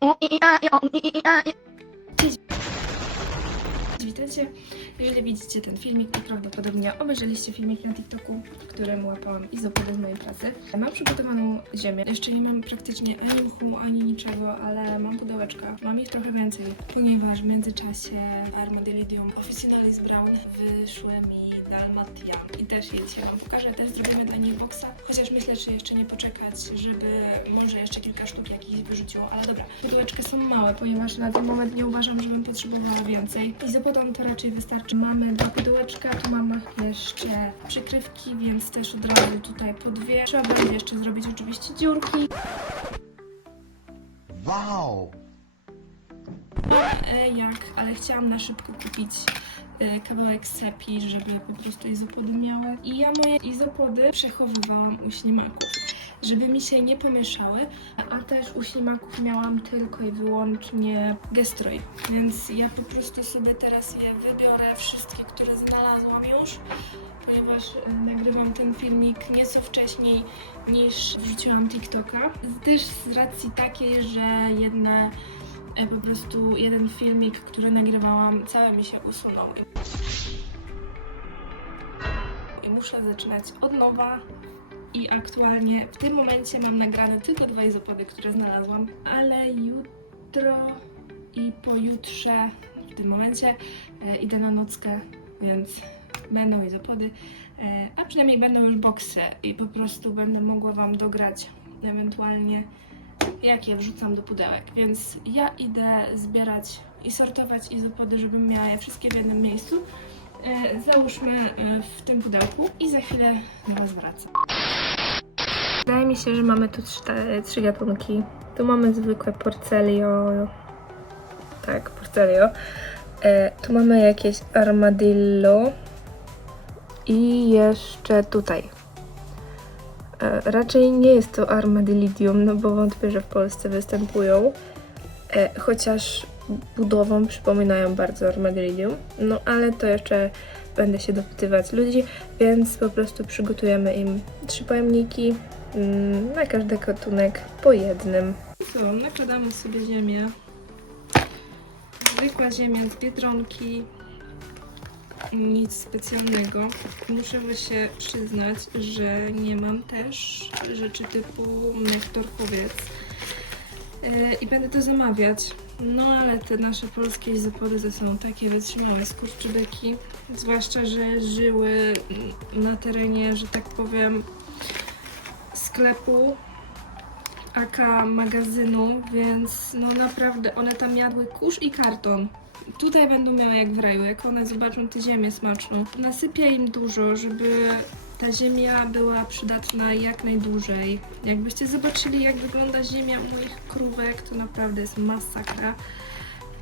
五一一二一五一一一二一 Jeżeli widzicie ten filmik, to prawdopodobnie obejrzeliście filmik na TikToku, w którym łapałam izopody z mojej pracy. Mam przygotowaną ziemię. Jeszcze nie mam praktycznie ani uchu, ani niczego, ale mam pudełeczka. Mam ich trochę więcej, ponieważ w międzyczasie Armadillidium Officinalis Brown wyszły mi Dalmatian. I też je dzisiaj wam pokażę. Też zrobimy dla nich boxa. Chociaż myślę, czy jeszcze nie poczekać, żeby może jeszcze kilka sztuk jakichś wyrzuciło. Ale dobra, pudełeczka są małe, ponieważ na ten moment nie uważam, żebym potrzebowała więcej. I to raczej wystarczy. Mamy dwa pudełeczka, tu mamy jeszcze przykrywki, więc też od razu tutaj po dwie. Trzeba będzie jeszcze zrobić oczywiście dziurki. Wow! E, jak, ale chciałam na szybko kupić e, kawałek sepi, żeby po prostu izopody miały. I ja moje izopody przechowywałam u ślimaków, żeby mi się nie pomieszały, a też u ślimaków miałam tylko i wyłącznie gestroj, więc ja po prostu sobie teraz je wybiorę, wszystkie, które znalazłam już, ponieważ e, nagrywam ten filmik nieco wcześniej niż wrzuciłam TikToka. Też z racji takiej, że jedne e, po prostu jeden filmik, który nagrywałam, cały mi się usunął. I muszę zaczynać od nowa. I aktualnie w tym momencie mam nagrane tylko dwa izopody, które znalazłam, ale jutro i pojutrze w tym momencie e, idę na nockę, więc będą izopody, e, a przynajmniej będą już boksy i po prostu będę mogła Wam dograć ewentualnie jak je wrzucam do pudełek. Więc ja idę zbierać i sortować izopody, żebym miała je wszystkie w jednym miejscu. E, załóżmy e, w tym pudełku i za chwilę do Was wracam. Wydaje mi się, że mamy tu trzy, trzy gatunki. Tu mamy zwykłe porcelio. Tak, porcelio. E, tu mamy jakieś armadillo. I jeszcze tutaj. E, Raczej nie jest to armadillidium, no bo wątpię, że w Polsce występują. E, chociaż budową przypominają bardzo armadillidium. No ale to jeszcze będę się dopytywać ludzi, więc po prostu przygotujemy im trzy pojemniki na każdy gatunek po jednym. Co, nakładamy sobie ziemię. Zwykła ziemia z Biedronki. Nic specjalnego. Muszę się przyznać, że nie mam też rzeczy typu nektarkowiec. Yy, I będę to zamawiać. No ale te nasze polskie izopory to są takie wytrzymałe skurczybyki. Zwłaszcza, że żyły na terenie, że tak powiem, sklepu AK magazynu, więc no naprawdę one tam jadły kurz i karton. Tutaj będą miały jak w raju, jak one zobaczą tę ziemię smaczną. Nasypię im dużo, żeby ta ziemia była przydatna jak najdłużej. Jakbyście zobaczyli, jak wygląda ziemia moich krówek, to naprawdę jest masakra.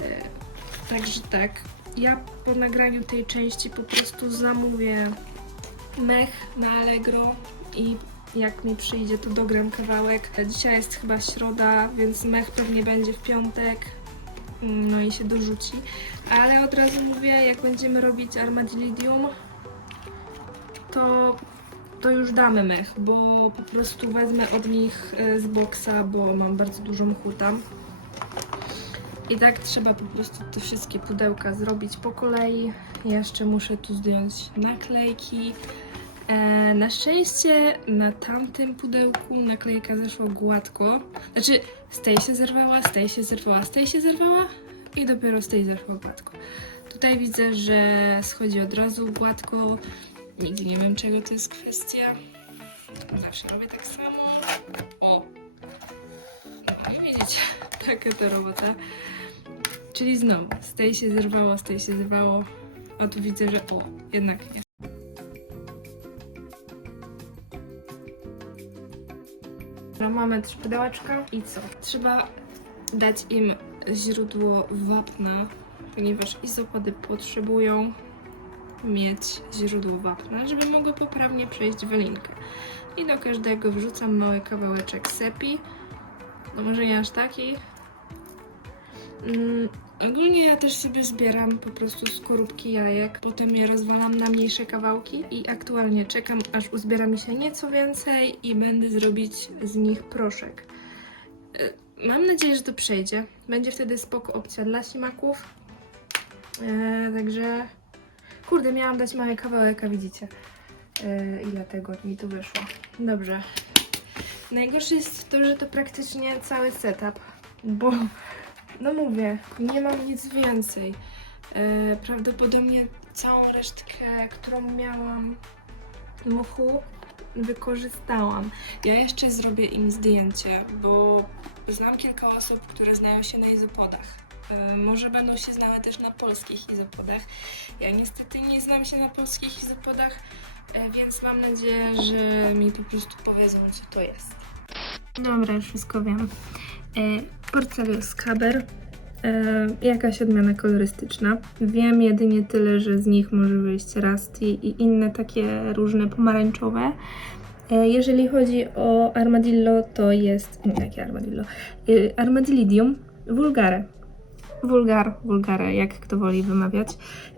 E, Także tak, ja po nagraniu tej części po prostu zamówię mech na Allegro i jak mi przyjdzie, to dogram kawałek. Dzisiaj jest chyba środa, więc mech pewnie będzie w piątek. No i się dorzuci. Ale od razu mówię, jak będziemy robić armadillidium, to, to już damy mech, bo po prostu wezmę od nich e, z boksa, bo mam bardzo dużo mchu tam. I tak trzeba po prostu te wszystkie pudełka zrobić po kolei. Jeszcze muszę tu zdjąć naklejki. E, na szczęście na tamtym pudełku naklejka zeszła gładko. Znaczy, z tej się zerwała, z tej się zerwała, z tej się zerwała i dopiero z tej zeszła gładko. Tutaj widzę, że schodzi od razu gładko. Nigdy nie wiem, czego to jest kwestia. Zawsze robię tak samo. O! No i widzicie, taka to robota. Czyli znowu, z tej się zerwało, z tej się zerwało, a tu widzę, że o, jednak nie. Mamy trzy pudełeczka i co? Trzeba dać im źródło wapna, ponieważ izopody potrzebują mieć źródło wapna, żeby mogły poprawnie przejść walinkę. I do każdego wrzucam mały kawałeczek sepi. No może nie aż taki. Ogólnie ja też sobie zbieram po prostu skorupki jajek, potem je rozwalam na mniejsze kawałki i aktualnie czekam aż uzbiera mi się nieco więcej i będę zrobić z nich proszek. Y, Mam nadzieję, że to przejdzie. Będzie wtedy spoko opcja dla ślimaków. E, także... Kurde, miałam dać mały kawałek, a widzicie. E, ile tego mi tu wyszło. Dobrze. Najgorsze jest to, że to praktycznie cały setup, bo no mówię, nie mam nic więcej. E, prawdopodobnie całą resztkę, którą miałam muchu, wykorzystałam. Ja jeszcze zrobię im zdjęcie, bo znam kilka osób, które znają się na izopodach. E, Może będą się znały też na polskich izopodach. Ja niestety nie znam się na polskich izopodach, e, więc mam nadzieję, że mi po prostu powiedzą, co to jest. Dobra, już wszystko wiem. E, Porcelius Caber. E, jakaś odmiana kolorystyczna. Wiem jedynie tyle, że z nich może wyjść Rusty i inne takie różne pomarańczowe. E, jeżeli chodzi o Armadillo, to jest... Nie, jakie Armadillo? Armadillidium vulgare. Vulgar, vulgare, jak kto woli wymawiać.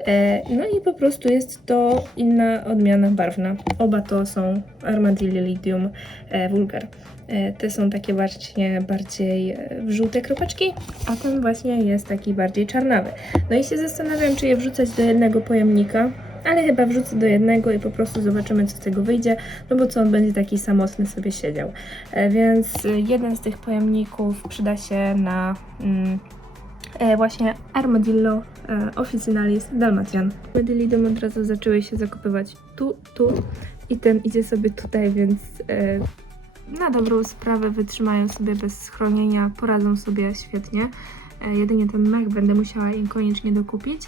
E, no i po prostu jest to inna odmiana barwna. Oba to są Armadillidium e, vulgar. E, Te są takie właśnie bardziej e, żółte kropeczki, a ten właśnie jest taki bardziej czarnawy. No i się zastanawiam, czy je wrzucać do jednego pojemnika, ale chyba wrzucę do jednego i po prostu zobaczymy, co z tego wyjdzie, no bo co on będzie taki samotny sobie siedział. E, Więc e, jeden z tych pojemników przyda się na mm, e, właśnie Armadillo e, Officinalis Dalmatian. Armadillidum od razu zaczęły się zakopywać tu, tu i ten idzie sobie tutaj, więc e, na dobrą sprawę wytrzymają sobie bez schronienia, poradzą sobie świetnie. E, jedynie ten mech będę musiała im koniecznie dokupić.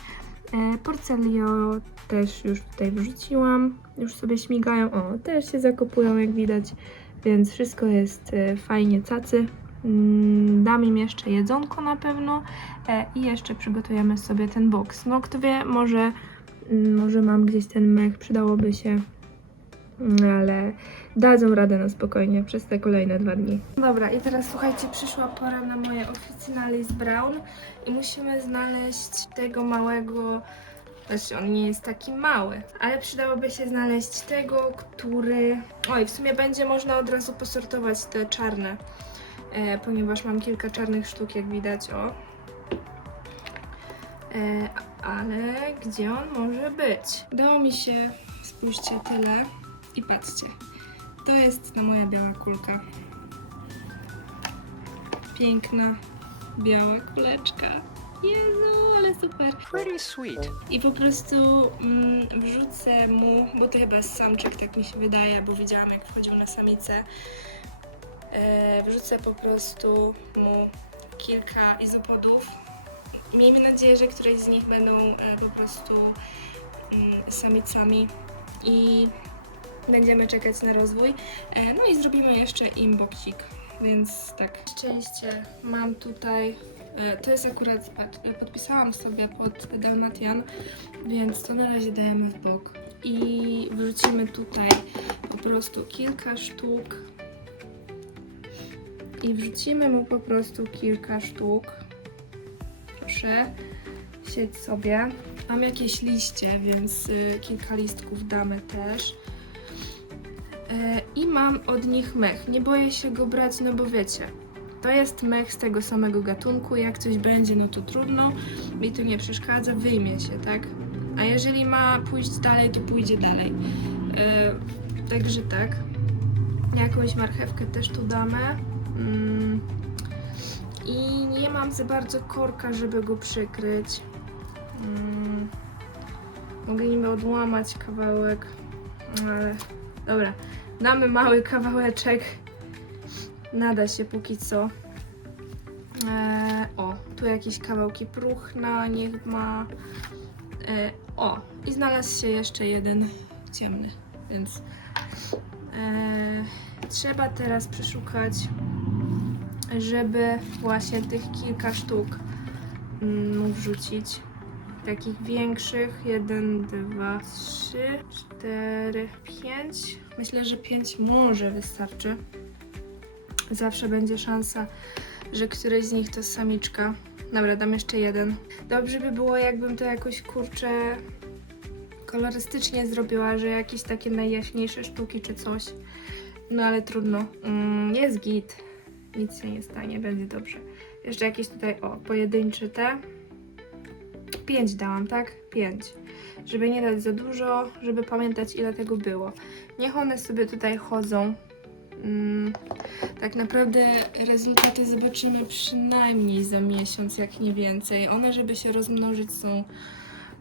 Porcelio też już tutaj wrzuciłam, już sobie śmigają, o też się zakopują jak widać, więc wszystko jest fajnie cacy. Mm, Dam im jeszcze jedzonko na pewno e, i jeszcze przygotujemy sobie ten box. No kto wie, może, mm, może mam gdzieś ten mech, przydałoby się, Mm, ale dadzą radę na spokojnie przez te kolejne dwa dni. Dobra, i teraz słuchajcie, przyszła pora na moje Officinalis Brown i musimy znaleźć tego małego, znaczy on nie jest taki mały, ale przydałoby się znaleźć tego, który... Oj, w sumie będzie można od razu posortować te czarne, ponieważ mam kilka czarnych sztuk, jak widać, o. E, ale gdzie on może być? Dało mi się, spójrzcie, tyle. I patrzcie, to jest ta moja biała kulka. Piękna, biała kuleczka. Jezu, ale super. Pretty sweet. I po prostu mm, wrzucę mu, bo to chyba jest samczyk, tak mi się wydaje, bo widziałam jak wchodził na samicę. E, wrzucę po prostu mu kilka izopodów. Miejmy nadzieję, że któreś z nich będą e, po prostu mm, samicami i będziemy czekać na rozwój. E, no i zrobimy jeszcze im boksik. Więc tak. Szczęście mam tutaj. To jest akurat, podpisałam sobie pod Dalmatian, więc to na razie dajemy w bok. I wrzucimy tutaj po prostu kilka sztuk. I wrzucimy mu po prostu kilka sztuk. Proszę, siedź sobie. Mam jakieś liście, więc y, kilka listków damy też. E, I mam od nich mech. Nie boję się go brać, no bo wiecie, to jest mech z tego samego gatunku. Jak coś będzie, no to trudno. Mi to nie przeszkadza, wyjmie się, tak? A jeżeli ma pójść dalej, to pójdzie dalej. E, Także tak. Jakąś marchewkę też tu damy. Mam za bardzo korka, żeby go przykryć. Mm. Mogę niby odłamać kawałek, ale dobra. Damy mały kawałeczek. Nada się póki co. Eee, o, tu jakieś kawałki próchna, niech ma. Eee, o, i znalazł się jeszcze jeden ciemny, więc eee, trzeba teraz przeszukać, żeby właśnie tych kilka sztuk mm, wrzucić. Takich większych. Jeden, dwa, trzy, cztery, pięć. Myślę, że pięć może wystarczy. Zawsze będzie szansa, że któreś z nich to samiczka. Dobra, dam jeszcze jeden. Dobrze by było, jakbym to jakoś kurczę kolorystycznie zrobiła, że jakieś takie najjaśniejsze sztuki czy coś. No ale trudno. Mm, jest git. Nic się nie stanie, będzie dobrze. Jeszcze jakieś tutaj, o, pojedyncze te. Pięć dałam, tak? Pięć. Żeby nie dać za dużo, żeby pamiętać ile tego było. Niech one sobie tutaj chodzą. Mm, tak naprawdę rezultaty zobaczymy przynajmniej za miesiąc, jak nie więcej. One, żeby się rozmnożyć, są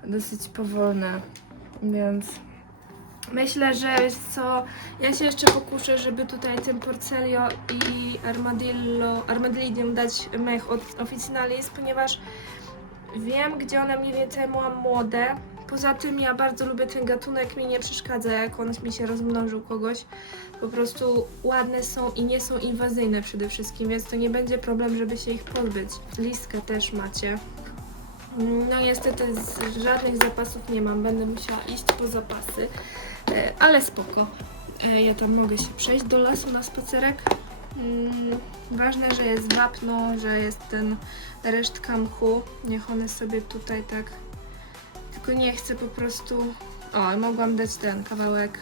dosyć powolne, więc myślę, że co, ja się jeszcze pokuszę, żeby tutaj tym Porcelio i Armadillo, Armadillidium dać mech od Officinalis, ponieważ wiem, gdzie one mniej więcej mam młode. Poza tym ja bardzo lubię ten gatunek, mi nie przeszkadza, jak on mi się rozmnożył kogoś. Po prostu ładne są i nie są inwazyjne przede wszystkim, więc to nie będzie problem, żeby się ich pozbyć. Listkę też macie. No niestety żadnych zapasów nie mam, będę musiała iść po zapasy, ale spoko. E, Ja tam mogę się przejść do lasu na spacerek. Mm, Ważne, że jest wapno, że jest ten resztka mchu. Niech one sobie tutaj tak. Tylko nie chcę po prostu. O, mogłam dać ten kawałek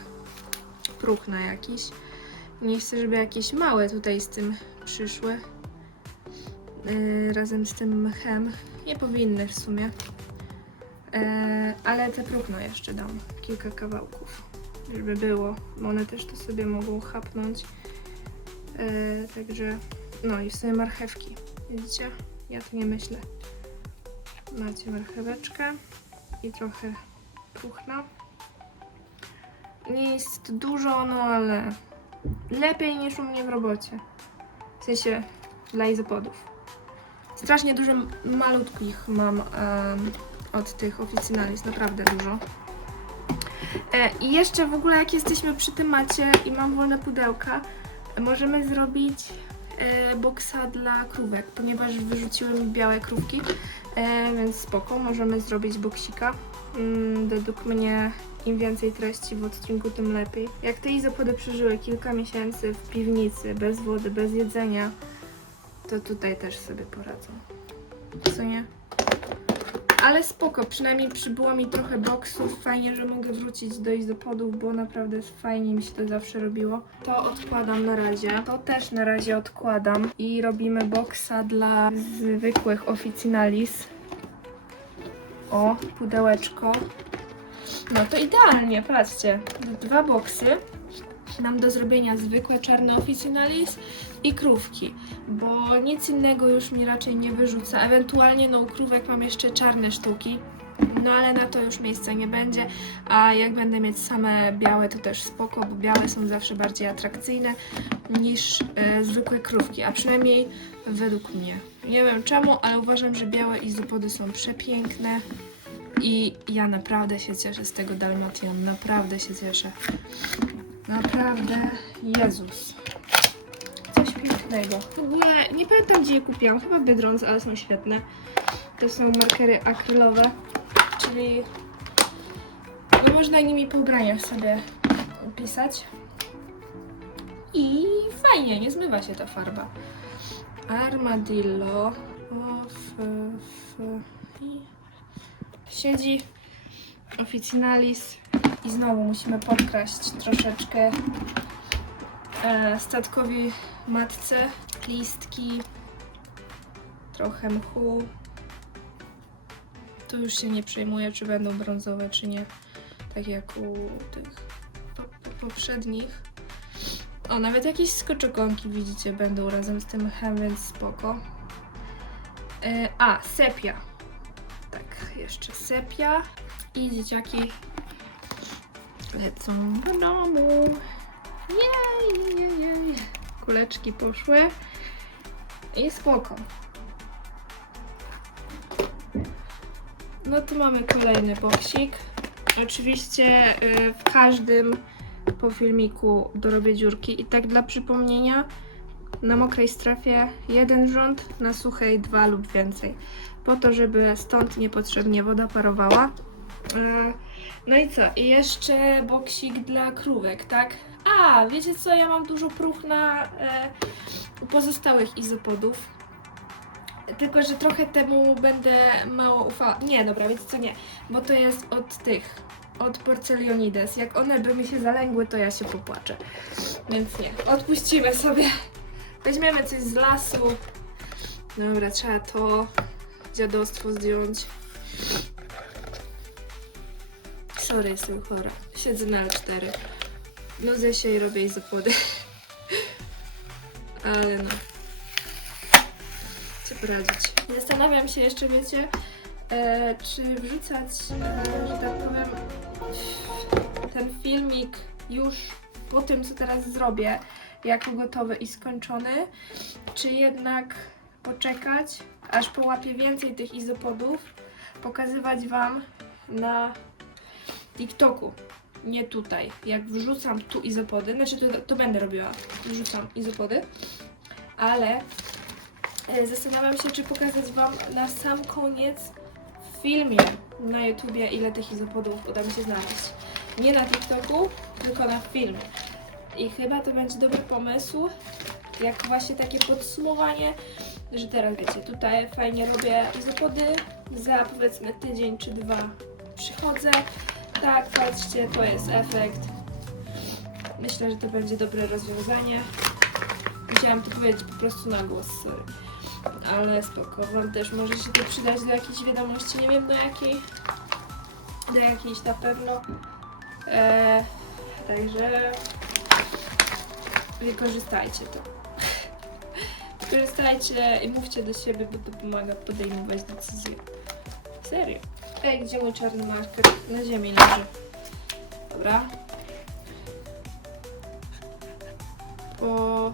próchna jakiś. Nie chcę, żeby jakieś małe tutaj z tym przyszły. Yy, razem z tym mchem. Nie powinny w sumie. Ale te próchno jeszcze dam. Kilka kawałków. Żeby było. Bo one też to sobie mogą chapnąć. Yy, także. No i w sumie marchewki. Widzicie? Ja to nie myślę. Macie marcheweczkę i trochę próchna. Nie jest dużo, no ale lepiej niż u mnie w robocie. W sensie dla izopodów. Strasznie dużo malutkich mam em, od tych oficinalis, naprawdę dużo. E, I jeszcze w ogóle jak jesteśmy przy temacie i mam wolne pudełka, możemy zrobić e, boksa dla krówek, ponieważ wyrzuciły mi białe krówki, e, więc spoko, możemy zrobić boksika. Mm, według mnie im więcej treści w odcinku, tym lepiej. Jak te izopody przeżyły kilka miesięcy w piwnicy, bez wody, bez jedzenia, to tutaj też sobie poradzą. Co nie? Ale spoko, przynajmniej przybyło mi trochę boksów. Fajnie, że mogę wrócić do izopodów, bo naprawdę fajnie mi się to zawsze robiło. To odkładam na razie. To też na razie odkładam. I robimy boksa dla zwykłych oficinalis. O, pudełeczko. No to idealnie, patrzcie. Dwa boksy. Mam do zrobienia zwykłe czarne oficinalis i krówki, bo nic innego już mi raczej nie wyrzuca. Ewentualnie no u krówek mam jeszcze czarne sztuki, no ale na to już miejsca nie będzie, a jak będę mieć same białe to też spoko, bo białe są zawsze bardziej atrakcyjne niż e, zwykłe krówki, a przynajmniej według mnie. Nie wiem czemu, ale uważam, że białe izopody są przepiękne i ja naprawdę się cieszę z tego Dalmatian, naprawdę się cieszę. Naprawdę, Jezus. W ogóle nie pamiętam gdzie je kupiłam, chyba w Biedronce, ale są świetne. To są markery akrylowe, czyli no można nimi po ubraniach sobie pisać. I fajnie, nie zmywa się ta farba. Armadillo. O, f, f, i siedzi. Officinalis. I znowu musimy podkraść troszeczkę statkowi matce. Listki. Trochę mchu. Tu już się nie przejmuję, czy będą brązowe, czy nie. Tak jak u tych po, po, poprzednich. O, nawet jakieś skoczokonki widzicie będą razem z tym mchem, więc spoko. E, a, sepia. Tak, jeszcze sepia. I dzieciaki lecą do domu. Jej, jej, jej. Kuleczki poszły. I spoko. No tu mamy kolejny boksik. Oczywiście y, w każdym po filmiku dorobię dziurki. I tak dla przypomnienia, na mokrej strefie jeden rząd, na suchej dwa lub więcej. Po to, żeby stąd niepotrzebnie woda parowała. E, No i co? I jeszcze boksik dla krówek, tak? A, wiecie co? Ja mam dużo próchna e, pozostałych izopodów. Tylko, że trochę temu będę mało ufała. Nie, dobra, wiecie co? Nie. Bo to jest od tych, od Porcelionides. Jak one by mi się zalęgły, to ja się popłaczę. Więc nie. Odpuścimy sobie Weźmiemy coś z lasu. Dobra, trzeba to dziadostwo zdjąć. Sorry, jestem chora. Siedzę na L4. Nudzę się i robię izopody. Ale no. Co poradzić? Zastanawiam się jeszcze, wiecie, e, czy wrzucać, e, że tak powiem, ten filmik już po tym, co teraz zrobię, jako gotowy i skończony, czy jednak poczekać, aż połapię więcej tych izopodów, pokazywać Wam na TikToku, nie tutaj. Jak wrzucam tu izopody, znaczy to, to będę robiła, wrzucam izopody, ale e, zastanawiam się, czy pokazać Wam na sam koniec w filmie na YouTubie, ile tych izopodów uda mi się znaleźć. Nie na TikToku, tylko na filmie. I chyba to będzie dobry pomysł, jak właśnie takie podsumowanie, że teraz wiecie, tutaj fajnie robię izopody, za powiedzmy tydzień czy dwa przychodzę. Tak, patrzcie, to jest efekt. Myślę, że to będzie dobre rozwiązanie. Musiałam to powiedzieć po prostu na głos, sorry. Ale spoko, Wam też może się to przydać do jakiejś wiadomości, nie wiem do jakiej. Do jakiejś na pewno. Eee, także wykorzystajcie to. Wykorzystajcie i mówcie do siebie, bo to pomaga podejmować decyzje. Serio. Ej, gdzie mój czarny marker? Na ziemi leży. Dobra. Po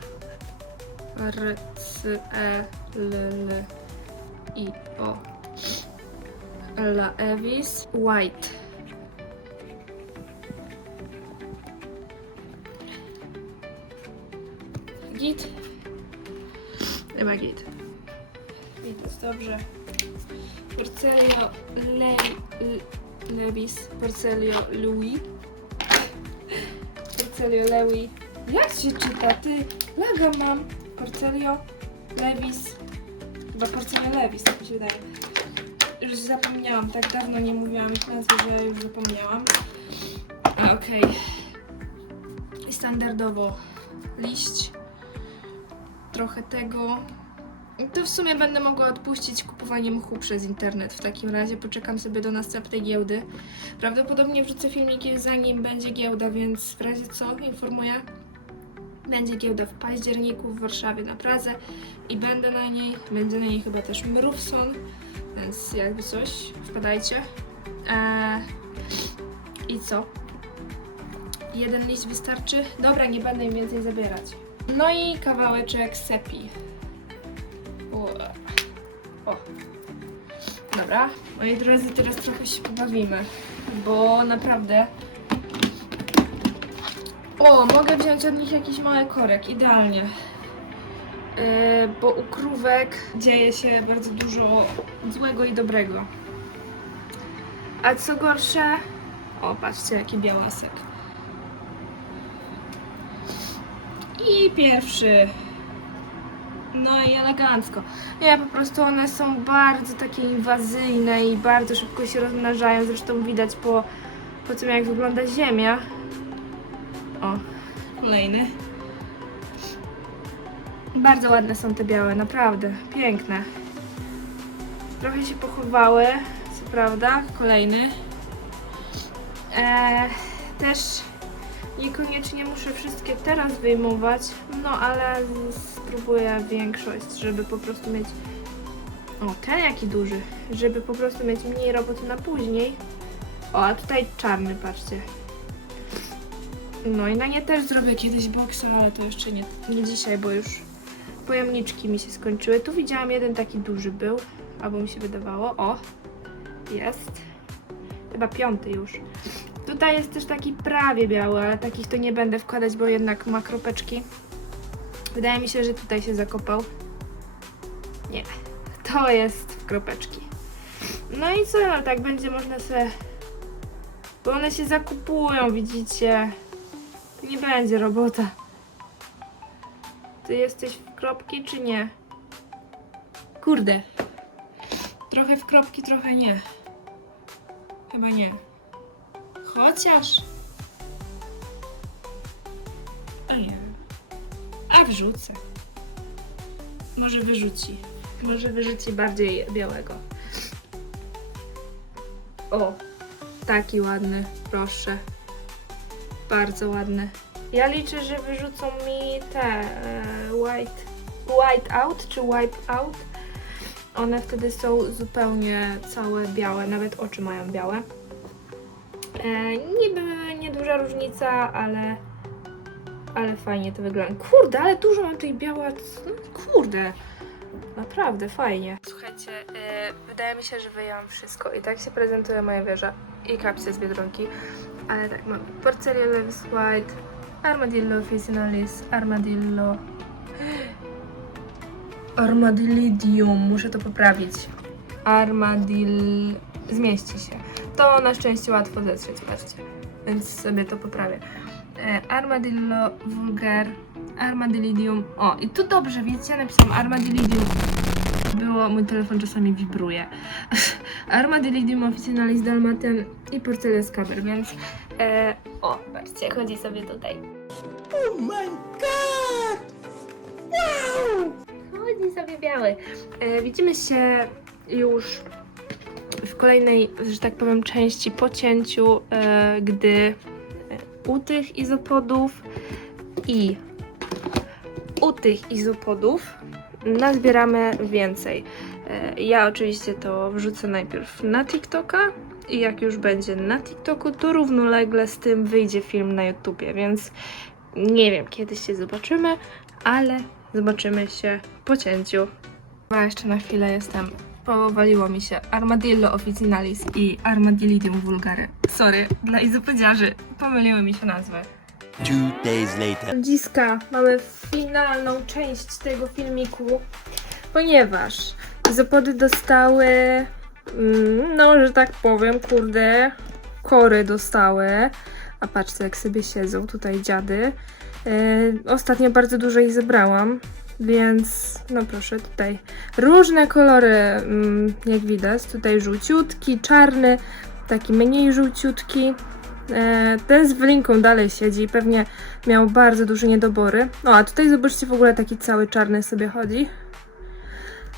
R, C, E, L, L, I, O. La Evis White. Git. Chyba git. Git jest dobrze. Porcelio Le, Le, Levis. Porcelio Louis. Porcelio Lewi. Jak się czyta? Ty, laga mam. Porcelio Levis. Chyba Porcelio Levis, tak mi się wydaje. Już zapomniałam, tak dawno nie mówiłam ich nazwy, że już zapomniałam. Okej. I standardowo liść. Trochę tego. To w sumie będę mogła odpuścić kupowanie mchu przez internet. W takim razie poczekam sobie do następnej giełdy. Prawdopodobnie wrzucę filmiki zanim będzie giełda, więc w razie co informuję. Będzie giełda w październiku w Warszawie na Pradze i będę na niej. Będzie na niej chyba też Mrówson, więc jakby coś, wpadajcie. Eee, I co? Jeden liść wystarczy? Dobra, nie będę im więcej zabierać. No i kawałeczek sepi. O. o. Dobra, moi drodzy, teraz trochę się pobawimy, bo naprawdę... O, mogę wziąć od nich jakiś mały korek, idealnie. Yy, bo u krówek dzieje się bardzo dużo złego i dobrego. A co gorsze... O, patrzcie, jaki białasek. I pierwszy. No i elegancko. Nie, po prostu one są bardzo takie inwazyjne i bardzo szybko się rozmnażają. Zresztą widać po, po tym, jak wygląda ziemia. O, kolejny. Bardzo ładne są te białe, naprawdę. Piękne. Trochę się pochowały, co prawda. Kolejny. Eee, też Niekoniecznie muszę wszystkie teraz wyjmować, no ale spróbuję większość, żeby po prostu mieć... O, ten jaki duży, żeby po prostu mieć mniej roboty na później. O, a tutaj czarny, patrzcie. No i na nie też zrobię kiedyś boksa, ale to jeszcze nie, nie dzisiaj, bo już pojemniczki mi się skończyły. Tu widziałam jeden taki duży był, albo mi się wydawało. O, jest. Chyba piąty już. Tutaj jest też taki prawie biały, ale takich to nie będę wkładać, bo jednak ma kropeczki. Wydaje mi się, że tutaj się zakopał. Nie, to jest w kropeczki. No i co, no tak będzie można sobie... Bo one się zakupują, widzicie. Nie będzie robota. Ty jesteś w kropki, czy nie? Kurde. Trochę w kropki, trochę nie. Chyba nie. Chociaż. Nie. A wrzucę. może wyrzuci. Może wyrzuci bardziej białego. O, taki ładny, proszę. Bardzo ładny. Ja liczę, że wyrzucą mi te e, white, white out czy wipe out. One wtedy są zupełnie całe białe, nawet oczy mają białe. E, niby nieduża różnica, ale ale fajnie to wygląda. Kurde, ale dużo mam tej biała. Kurde. Naprawdę fajnie. Słuchajcie, yy, wydaje mi się, że wyjęłam wszystko i tak się prezentuje moja wieża i kapcie z Biedronki. Ale tak, mam Porceria Levis White, Armadillo Officinalis, Armadillo... Armadillidium, muszę to poprawić. Armadill... zmieści się. To na szczęście łatwo zetrzeć, patrzcie. Więc sobie to poprawię. E, Armadillo Vulgar, Armadillidium. O, i tu dobrze, wiecie, ja napisałam Armadillidium. Było, mój telefon czasami wibruje. Armadillidium Officinalis Dalmatian i Porcelain Scaber, więc e, o, patrzcie, chodzi sobie tutaj. Oh my god! Wow! Chodzi sobie biały. E, widzimy się już w kolejnej, że tak powiem, części po cięciu, e, gdy e, u tych izopodów i u tych izopodów nazbieramy więcej. E, ja oczywiście to wrzucę najpierw na TikToka i jak już będzie na TikToku, to równolegle z tym wyjdzie film na YouTubie, więc nie wiem kiedy się zobaczymy, ale zobaczymy się po cięciu. A jeszcze na chwilę jestem. Powaliło mi się Armadillo Officinalis i Armadillidium Vulgare. Sorry, dla izopodziarzy pomyliły mi się nazwy. Two days later. Dziska, mamy finalną część tego filmiku, ponieważ izopody dostały, mm, no, że tak powiem, kurde, kory dostały. A patrzcie, jak sobie siedzą tutaj dziady. Yy, ostatnio bardzo dużo ich zebrałam, więc no proszę, tutaj różne kolory, mm, jak widać. Tutaj żółciutki, czarny, taki mniej żółciutki. E, Ten z wylinką dalej siedzi, pewnie miał bardzo duże niedobory. No a tutaj zobaczcie, w ogóle taki cały czarny sobie chodzi.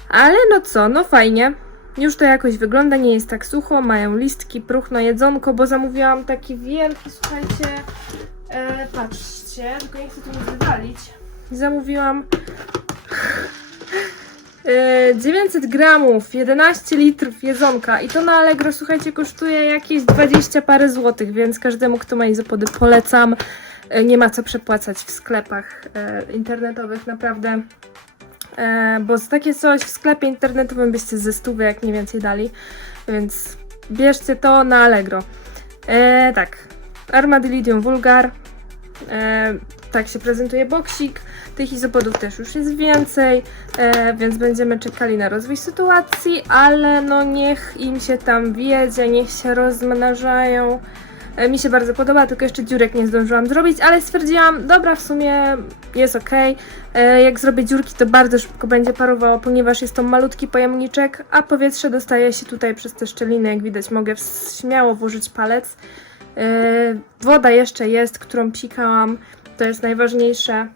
Ale no co, no fajnie. Już to jakoś wygląda, nie jest tak sucho, mają listki, próchno, jedzonko, bo zamówiłam taki wielki, słuchajcie, e, patrzcie, tylko nie chcę tu nic wywalić. Zamówiłam e, 900 gramów, 11 litrów jedzonka i to na Allegro, słuchajcie, kosztuje jakieś 20 parę złotych, więc każdemu, kto ma izopody polecam. E, Nie ma co przepłacać w sklepach e, internetowych, naprawdę. E, bo takie coś w sklepie internetowym byście ze stówy jak nie więcej dali, więc bierzcie to na Allegro. E, tak, Armadillidium Vulgar. E, tak się prezentuje boksik. Tych izopodów też już jest więcej, e, więc będziemy czekali na rozwój sytuacji, ale no niech im się tam wiedzie, niech się rozmnażają. E, Mi się bardzo podoba, tylko jeszcze dziurek nie zdążyłam zrobić, ale stwierdziłam, dobra, w sumie jest ok. Jak zrobię dziurki, to bardzo szybko będzie parowało, ponieważ jest to malutki pojemniczek, a powietrze dostaje się tutaj przez te szczeliny. Jak widać, mogę śmiało włożyć palec. E, Woda jeszcze jest, którą psikałam, to jest najważniejsze.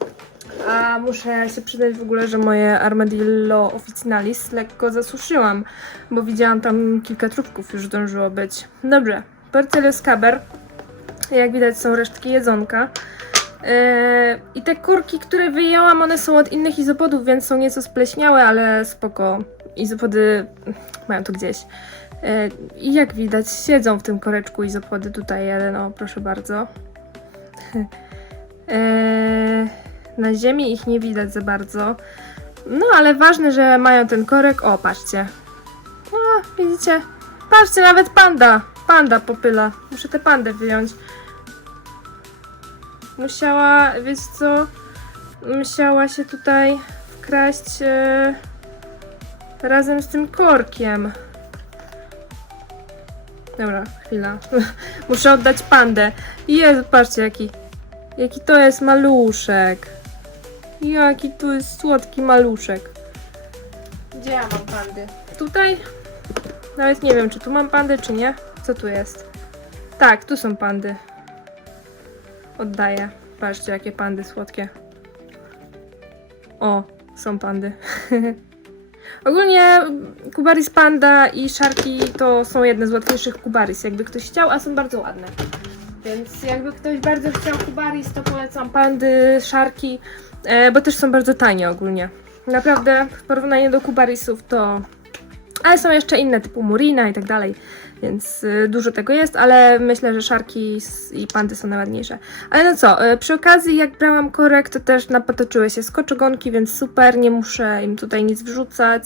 A muszę się przyznać w ogóle, że moje Armadillo Officinalis lekko zasuszyłam, bo widziałam tam kilka trupków już zdążyło być. Dobrze, Porcelio Scaber. Jak widać są resztki jedzonka. Yy, I te kurki, które wyjęłam, one są od innych izopodów, więc są nieco spleśniałe, ale spoko. Izopody mają to gdzieś. Yy, I jak widać, siedzą w tym koreczku izopody tutaj jeden, o proszę bardzo. Yy, na ziemi ich nie widać za bardzo. No ale ważne, że mają ten korek. O, patrzcie. O, widzicie? Patrzcie, nawet panda. Panda popyla. Muszę tę pandę wyjąć. Musiała, wiesz co? Musiała się tutaj wkraść e, razem z tym korkiem. Dobra, chwila. Muszę oddać pandę. Jezu, patrzcie jaki. Jaki to jest maluszek. Jaki to jest słodki maluszek. Gdzie ja mam pandy? Tutaj? Nawet nie wiem, czy tu mam pandę, czy nie. Co tu jest? Tak, tu są pandy. Oddaję. Patrzcie, jakie pandy słodkie. O, są pandy. Ogólnie Kubaris Panda i Sharki to są jedne z łatwiejszych Kubaris, jakby ktoś chciał, a są bardzo ładne. Więc jakby ktoś bardzo chciał Kubaris, to polecam pandy, Sharki, e, bo też są bardzo tanie ogólnie. Naprawdę w porównaniu do Kubarisów to... Ale są jeszcze inne typu Murina i tak dalej, więc y, dużo tego jest, ale myślę, że szarki i pandy są najładniejsze. Ale no co, y, przy okazji jak brałam korek, to też napotoczyły się skoczogonki, więc super, nie muszę im tutaj nic wrzucać.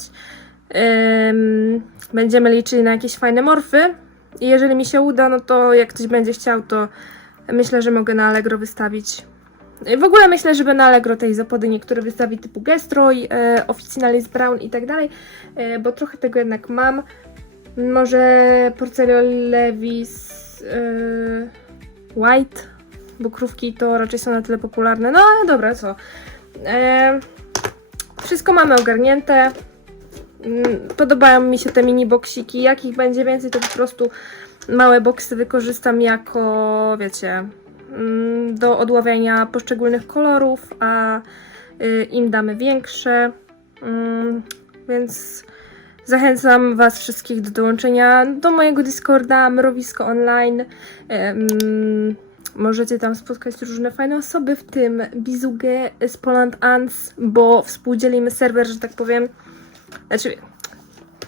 Będziemy liczyli na jakieś fajne morfy i jeżeli mi się uda, no to jak ktoś będzie chciał, to myślę, że mogę na Allegro wystawić. Y, W ogóle myślę, żeby na Allegro tej zapody niektóre wystawić typu Gestroy, e, Officinalis Brown i tak dalej, bo trochę tego jednak mam. Może Porcelio Levis yy, White, bo krówki to raczej są na tyle popularne. No ale dobra, co. E, wszystko mamy ogarnięte. Mm, Podobają mi się te mini boksiki. Jak ich będzie więcej, to po prostu małe boksy wykorzystam jako, wiecie, mm, do odławiania poszczególnych kolorów, a y, im damy większe. Mm, Więc Zachęcam Was wszystkich do dołączenia do mojego Discorda Mrowisko Online. Em, możecie tam spotkać różne fajne osoby, w tym Bizugę z Poland Ants, bo współdzielimy serwer, że tak powiem. Znaczy,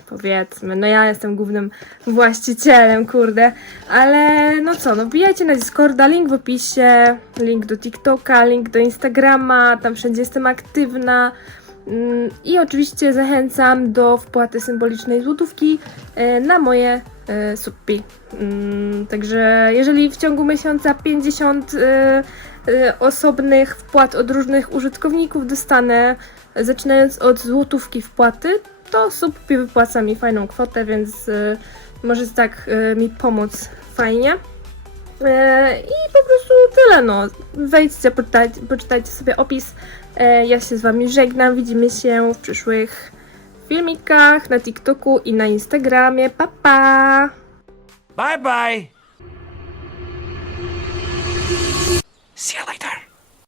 powiedzmy, no ja jestem głównym właścicielem, kurde. Ale no co, no wbijajcie na Discorda, link w opisie, link do TikToka, link do Instagrama, tam wszędzie jestem aktywna. Mm, I oczywiście zachęcam do wpłaty symbolicznej złotówki e, na moje e, suppi. Mm, Także jeżeli w ciągu miesiąca 50 e, osobnych wpłat od różnych użytkowników dostanę, zaczynając od złotówki wpłaty, to suppi wypłaca mi fajną kwotę, więc może tak mi pomóc fajnie. I po prostu tyle, no. Wejdźcie, poczytajcie, poczytajcie sobie opis. E, Ja się z Wami żegnam. Widzimy się w przyszłych filmikach na TikToku i na Instagramie. Pa, pa! Bye bye. See you later.